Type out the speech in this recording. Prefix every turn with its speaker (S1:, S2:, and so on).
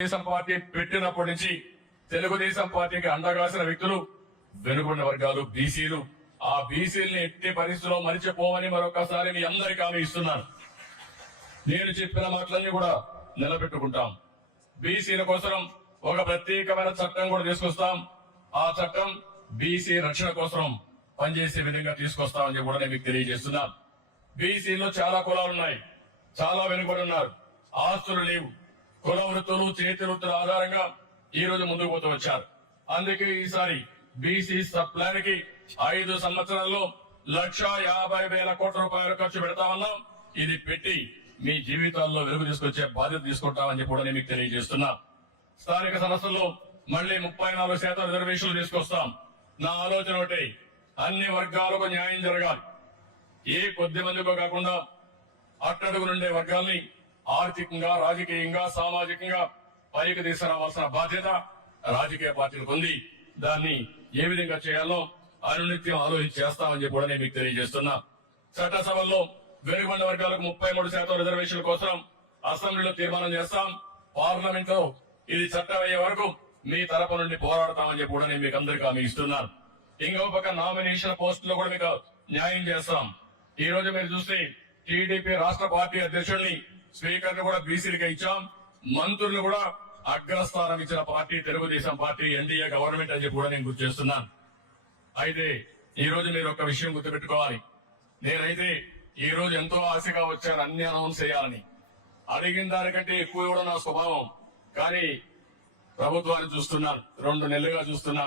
S1: Telugu Desam party పెట్టినప్పటి నుంచి తెలుగుదేశం పార్టీకి అండగాసిన వ్యక్తులు వెనుకున్న వర్గాలు బీసీలు. ఆ బీసీలని ఎట్టి పరిస్థితుల్లో మరిచిపోవని మరొకసారి మీ అందరికీ హామీ ఇస్తున్నాను. నేను చెప్పిన మాటలన్నీ కూడా నిలబెట్టుకుంటాం. బీసీల కోసం ఒక ప్రత్యేకమైన చట్టం కూడా తీసుకొస్తాం. ఆ చట్టం బీసీ రక్షణ కోసం పనిచేసే విధంగా తీసుకొస్తామని చెప్పి కూడా నేను మీకు తెలియజేస్తున్నాను బీసీలో చాలా కులాలు ఉన్నాయి. చాలా వెనుకబడి ఉన్నారు. ఆస్తులు లేవు. కుల వృత్తులు చేతి వృత్తుల ఆధారంగా ఈ రోజు ముందుకు పోతూ వచ్చారు. అందుకే ఈసారి బీసీ సబ్ ప్లాన్కి ఐదు సంవత్సరాల్లో లక్ష యాభై వేల కోట్ల రూపాయలు ఖర్చు పెడతామన్నాం ఇది పెట్టి మీ జీవితాల్లో వెలుగు తీసుకొచ్చే బాధ్యత తీసుకుంటామని చెప్పి కూడా నేను మీకు తెలియజేస్తున్నా. స్థానిక సంస్థల్లో మళ్ళీ ముప్పై నాలుగు శాతం రిజర్వేషన్లు తీసుకొస్తాం. నా ఆలోచన ఒకటి అన్ని వర్గాలకు న్యాయం జరగాలి. ఏ కొద్ది మందికో కాకుండా అట్టడుగు నుండే వర్గాల్ని ఆర్థికంగా రాజకీయంగా సామాజికంగా పైకి తీసుకురావాల్సిన బాధ్యత రాజకీయ పార్టీలకు ఉంది. దాన్ని ఏ విధంగా చేయాలో అనునిత్యం ఆలోచించి చేస్తామని చెప్పి కూడా నేను మీకు తెలియజేస్తున్నా. చట్టసభల్లో వెనుకబడిన వర్గాలకు ముప్పై మూడు శాతం రిజర్వేషన్ల కోసం అసెంబ్లీలో తీర్మానం చేస్తాం. పార్లమెంట్లో ఇది చట్టం అయ్యే వరకు మీ తరపు నుండి పోరాడతామని చెప్పి కూడా నేను మీకు అందరికీ హామీ ఇస్తున్నాను ఇంకో పక్క నామినేషన్ పోస్టులో కూడా మీకు న్యాయం చేస్తాం. ఈ రోజు మీరు చూస్తే టీడీపీ రాష్ట్ర పార్టీ అధ్యక్షుడిని స్పీకర్ కూడా బీసీలకి ఇచ్చాం. మంత్రులు కూడా అగ్రస్థానం ఇచ్చిన party Telugu Desam party NDA government అని చెప్పి కూడా నేను గుర్తు చేస్తున్నాను. అయితే ఈ రోజు మీరు ఒక విషయం గుర్తుపెట్టుకోవాలి. నేనైతే ఈ రోజు ఎంతో ఆశగా వచ్చాను అన్ని అనౌన్స్ చేయాలని. అడిగిన దానికంటే ఎక్కువ ఇవ్వడం నా స్వభావం. కానీ ప్రభుత్వాన్ని చూస్తున్నాను. రెండు నెలలుగా చూస్తున్నాను.